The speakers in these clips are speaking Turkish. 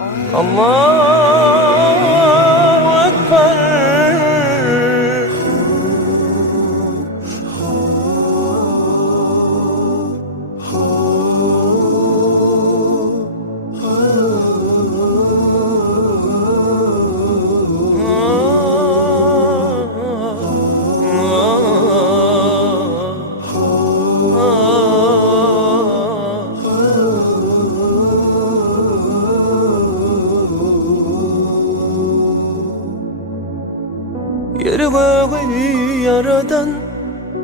Allahu Ekber. Yeri göğü yaradan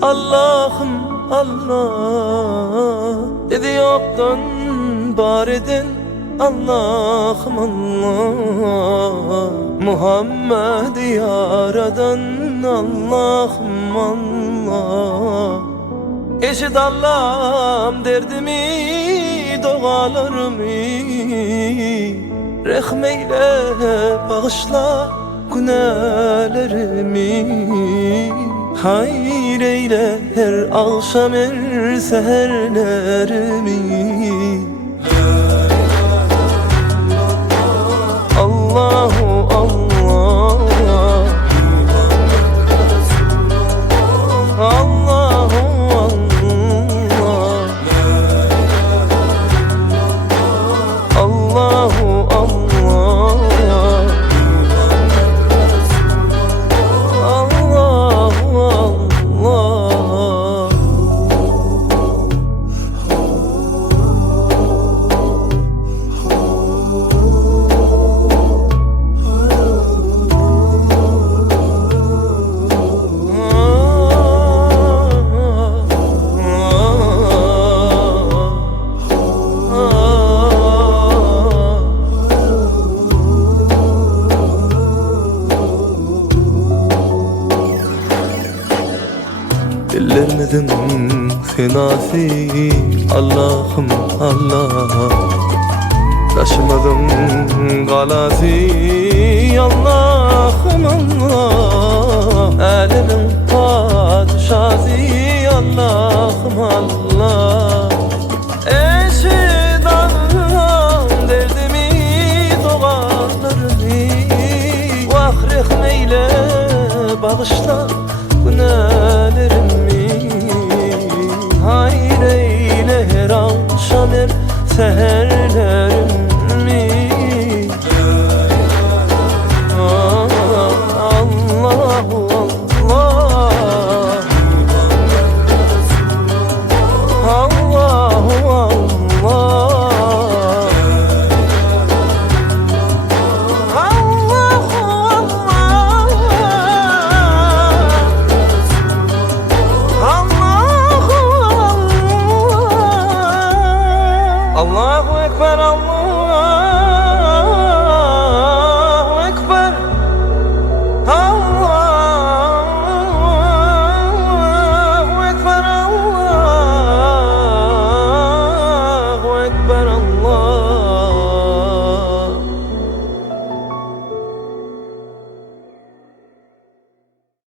Allah'ım Allah, dedi yoktan var eden Allah'ım Allah. Muhammed'i yaradan Allah'ım Allah. Eşit Allah'ım derdimi, dualarımı, rahmeyle bağışla günahlarımı. Hayır eyle her akşam her seherlerimi. Allahu Allah, Allahu Allah, Allahu Allah, Allahu Allah. Dillermedin senasi Allah'ım Allah. Taşımadım galasi Allah'ım Allah. Alemin padişahı Allah'ım Allah.